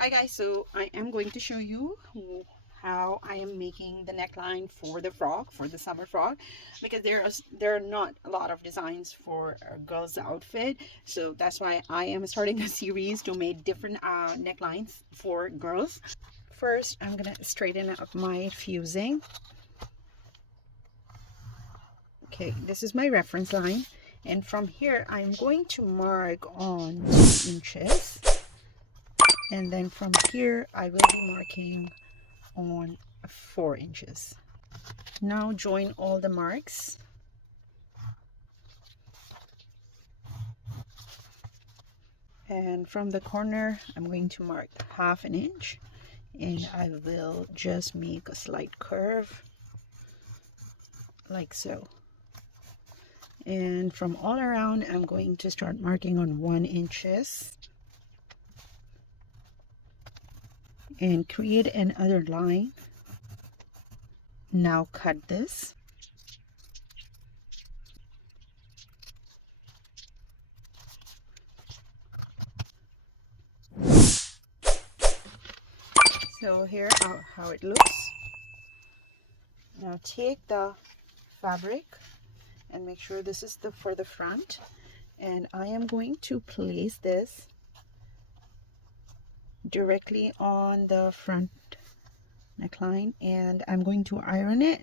Hi guys, so I am going to show you how I am making the neckline for the frock, for the summer frock, because there are not a lot of designs for a girl's outfit. So that's why I am starting a series to make different necklines for girls. First, I'm gonna straighten up my fusing. Okay, this is my reference line, and from here I'm going to mark on 2 inches. And then from here I will be marking on 4 inches. Now join all the marks. And from the corner I'm going to mark 1/2 inch, and I will just make a slight curve like so. And from all around I'm going to start marking on 1 inches and create another line. Now cut this. So here how it looks. Now take the fabric and make sure this is for the front, and I am going to place this directly on the front neckline, and I'm going to iron it.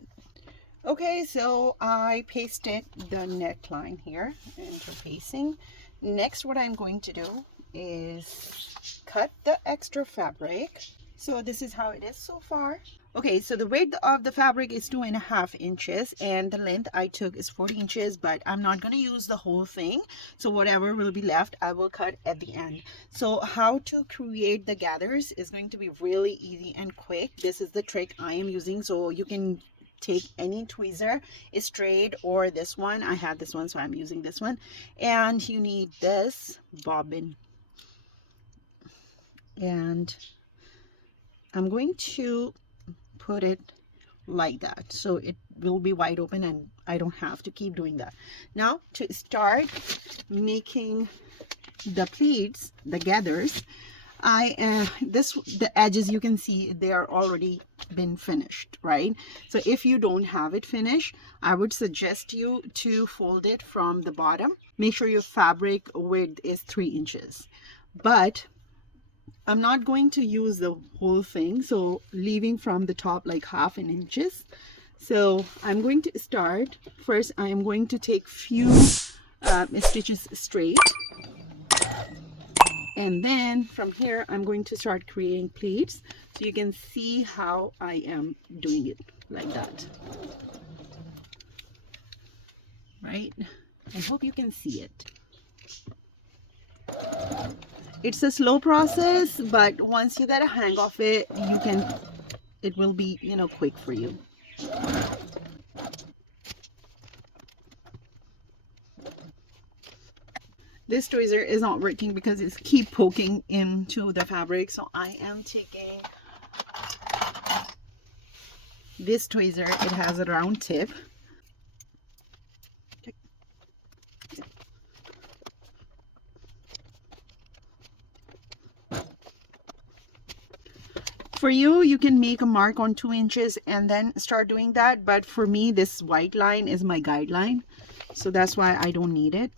Okay, so I pasted the neckline here into pasting. Next, what I'm going to do is cut the extra fabric. So this is how it is so far. Okay, so the width of the fabric is 2.5 inches, and the length I took is 40 inches, but I'm not going to use the whole thing. So whatever will be left, I will cut at the end. So how to create the gathers is going to be really easy and quick. This is the trick I am using. So you can take any tweezer, straight, or this one. I have this one, so I'm using this one. And you need this bobbin. And I'm going to put it like that so it will be wide open and I don't have to keep doing that. Now to start making the pleats, the gathers, the edges, you can see they are already been finished, right? So if you don't have it finished, I would suggest you to fold it from the bottom. Make sure your fabric width is 3 inches, but I'm not going to use the whole thing, so leaving from the top like 1/2 inches. So I'm going to start first. I am going to take few stitches straight, and then from here I'm going to start creating pleats, so you can see how I am doing it like that, right? I hope you can see it. It's a slow process, but once you get a hang of it, it will be, quick for you. This tweezer is not working because it's keep poking into the fabric, so I am taking this tweezer. It has a round tip. For you, you can make a mark on 2 inches and then start doing that. But for me, this white line is my guideline. So that's why I don't need it.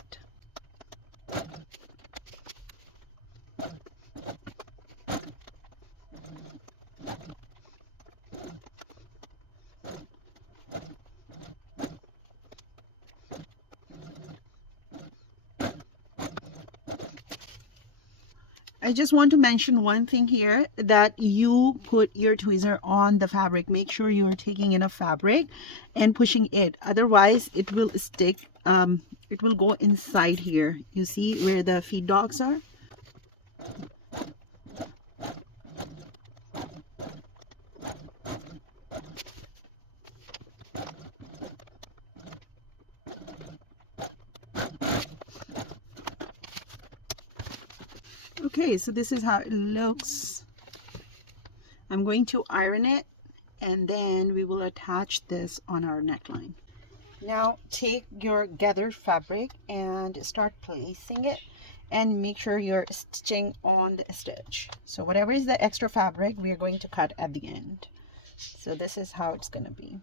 I just want to mention one thing here, that you put your tweezer on the fabric. Make sure you're taking enough fabric and pushing it. Otherwise, it will stick. It will go inside here. You see where the feed dogs are? Okay, so this is how it looks. I'm going to iron it, and then we will attach this on our neckline. Now take your gathered fabric and start placing it, and make sure you're stitching on the stitch. So whatever is the extra fabric, we are going to cut at the end. So this is how it's going to be.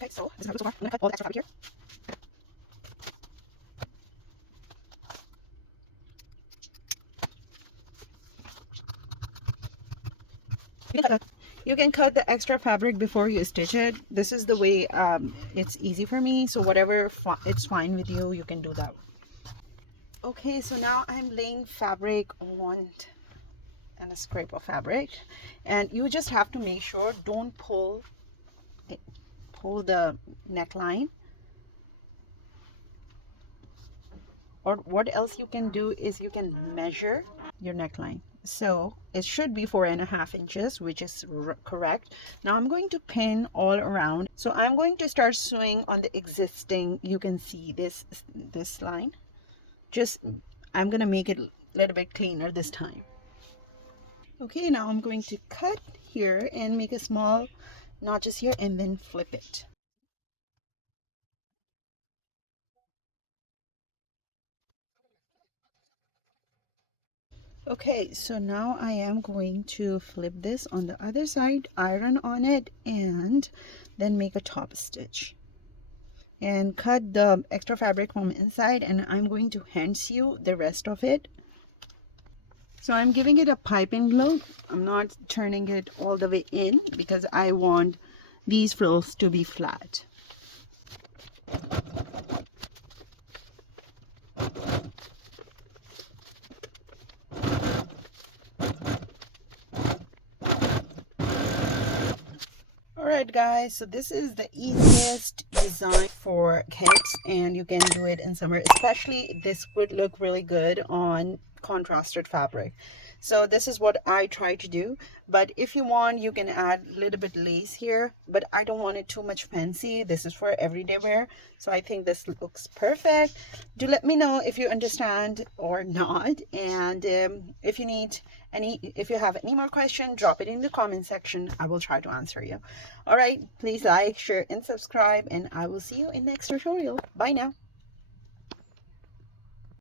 Okay, so this is how it goes so far. I'm going to cut all the extra fabric here. You can cut the extra fabric before you stitch it. This is the way it's easy for me. So whatever it's fine with you, you can do that. Okay, so now I'm laying fabric on and a scrape of fabric, and you just have to make sure don't pull the neckline. Or what else you can do is you can measure your neckline. So it should be 4.5 inches, which is correct. Now I'm going to pin all around. So I'm going to start sewing on the existing. You can see this line. Just I'm gonna make it a little bit cleaner this time. Okay, now I'm going to cut here and make a small notches here and then flip it. Okay, so now I am going to flip this on the other side, iron on it, and then make a top stitch. And cut the extra fabric from inside, and I'm going to hand sew the rest of it. So I'm giving it a piping look. I'm not turning it all the way in because I want these frills to be flat. Alright guys, so this is the easiest design for kids, and you can do it in summer. Especially this would look really good on contrasted fabric. So this is what I try to do, but if you want you can add a little bit lace here, but I don't want it too much fancy. This is for everyday wear, so I think this looks perfect. Do let me know if you understand or not, and if you have any more questions, drop it in the comment section. I will try to answer you. All right, please like, share and subscribe, and I will see you in next tutorial. Bye now.